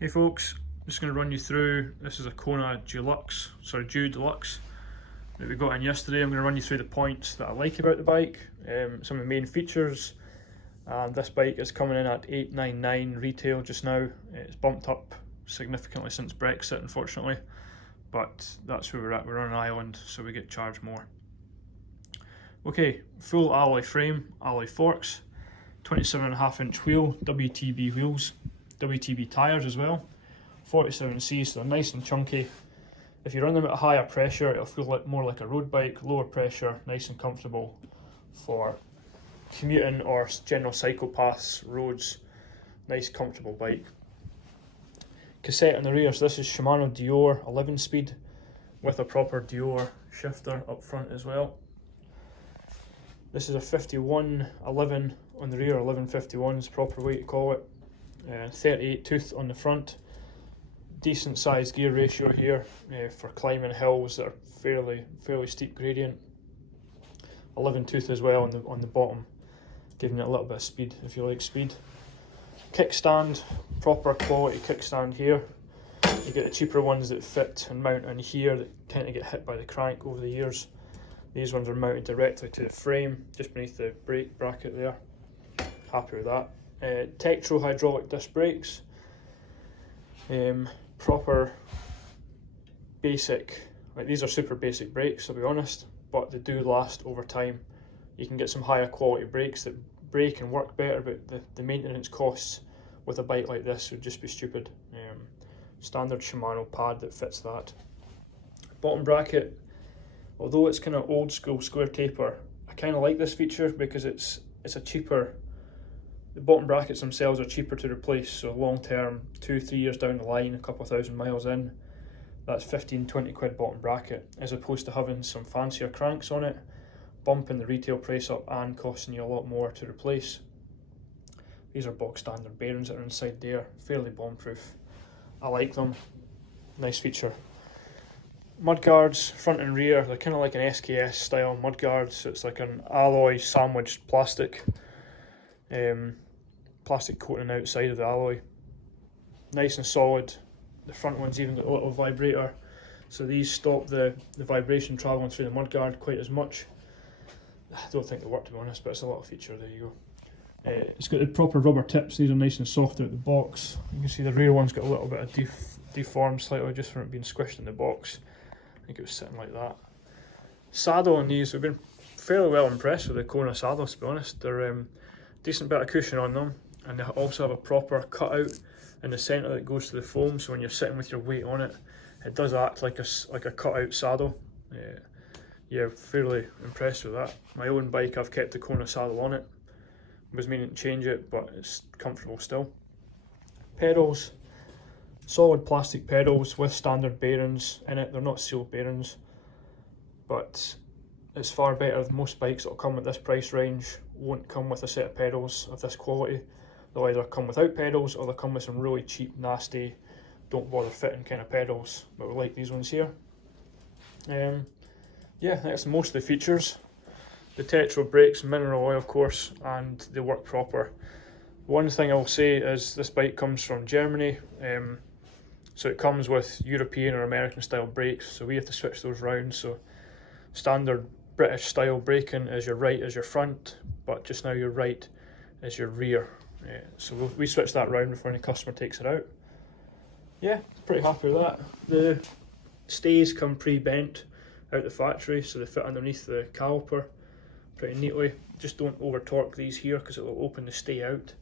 Hey folks, I'm just going to run you through, this is a Kona Dew Deluxe that we got in yesterday. I'm going to run you through the points that I like about the bike, some of the main features, and this bike is coming in at $899 retail just now. It's bumped up significantly since Brexit unfortunately, but that's where we're at. We're on an island so we get charged more. Okay, full alloy frame, alloy forks, 27.5 inch wheel, WTB wheels, WTB tyres as well, 47C, so they're nice and chunky. If you run them at a higher pressure, it'll feel more like a road bike. Lower pressure, nice and comfortable for commuting or general cycle paths, roads. Nice comfortable bike. Cassette on the rear, so this is Shimano Dior 11 speed with a proper Dior shifter up front as well. This is a 5111 on the rear, 1151 is the proper way to call it. 38 tooth on the front, decent sized gear ratio here for climbing hills that are fairly steep gradient. 11 tooth as well on the bottom, giving it a little bit of speed if you like speed. Kickstand, proper quality kickstand here. You get the cheaper ones that fit and mount on here that tend to get hit by the crank over the years. These ones are mounted directly to the frame, just beneath the brake bracket there. Happy with that. Tetro hydraulic disc brakes, proper basic, these are super basic brakes I'll be honest, but they do last over time. You can get some higher quality brakes that brake and work better, but the maintenance costs with a bike like this would just be stupid. Standard Shimano pad that fits that. Bottom bracket, although it's kind of old school square taper, I kind of like this feature because it's a cheaper. The bottom brackets themselves are cheaper to replace, so long term, 2-3 years down the line, a couple of thousand miles in, that's 15-20 quid bottom bracket, as opposed to having some fancier cranks on it, bumping the retail price up and costing you a lot more to replace. These are box standard bearings that are inside there, fairly bomb proof. I like them, nice feature. Mudguards, front and rear, they're kind of like an SKS style mudguards, so it's like an alloy sandwiched plastic. Plastic coating outside of the alloy, nice and solid. The front one's even got a little vibrator, so these stop the vibration travelling through the mudguard quite as much. I don't think they work to be honest, but it's a little feature. There you go. It's got the proper rubber tips. These are nice and soft out the box. You can see the rear one's got a little bit of deformed slightly just from it being squished in the box. I think it was sitting like that. Saddle on these, we've been fairly well impressed with the Kona saddles to be honest. They're decent bit of cushion on them, and they also have a proper cutout in the centre that goes to the foam, so when you're sitting with your weight on it, it does act like a cutout saddle. Yeah, fairly impressed with that. My own bike, I've kept the Kona saddle on it. Was meaning to change it, but it's comfortable still. Pedals, solid plastic pedals with standard bearings in it. They're not sealed bearings, but it's far better than most bikes that will come at this price range. Won't come with a set of pedals of this quality. They'll either come without pedals or they'll come with some really cheap, nasty, don't bother fitting kind of pedals, but we like these ones here. Yeah, that's most of the features. The Tetro brakes, mineral oil of course, and they work proper. One thing I will say is this bike comes from Germany, so it comes with European or American style brakes, so we have to switch those round. So standard British style braking is your right as your front, but just now your right is your rear. So we switch that round before any customer takes it out. Yeah, pretty happy with that. The stays come pre-bent out the factory, so they fit underneath the caliper pretty neatly. Just don't over torque these here because it will open the stay out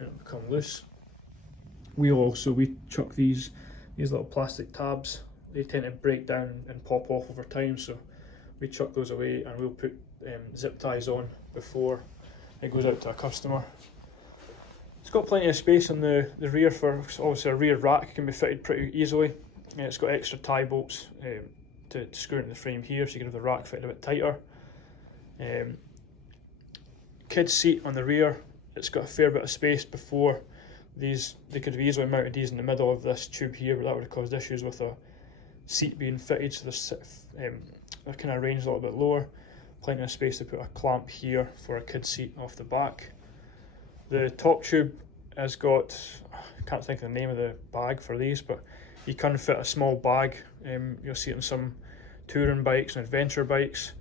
and it'll become loose. We chuck these little plastic tabs. They tend to break down and pop off over time, so we chuck those away and we'll put zip ties on before it goes out to a customer. It's got plenty of space on the rear for, obviously a rear rack can be fitted pretty easily. It's got extra tie bolts to screw into the frame here, so you can have the rack fitted a bit tighter. Kids seat on the rear, it's got a fair bit of space. Before these, they could have easily mounted these in the middle of this tube here, but that would have caused issues with a seat being fitted, so they're kind of arranged a little bit lower. Plenty of space to put a clamp here for a kid's seat off the back. The top tube has got, I can't think of the name of the bag for these, but you can fit a small bag. You'll see it in some touring bikes and adventure bikes.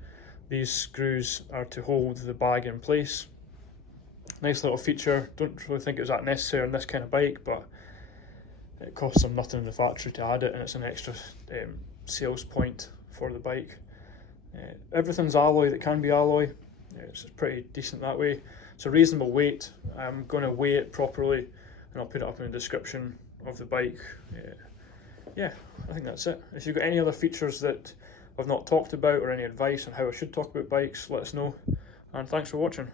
These screws are to hold the bag in place. Nice little feature. Don't really think it was that necessary on this kind of bike, but it costs them nothing in the factory to add it, and it's an extra sales point for the bike. Everything's alloy that can be alloy. It's pretty decent that way. It's a reasonable weight. I'm going to weigh it properly, and I'll put it up in the description of the bike. Yeah, I think that's it. If you've got any other features that I've not talked about, or any advice on how I should talk about bikes, let us know. And thanks for watching.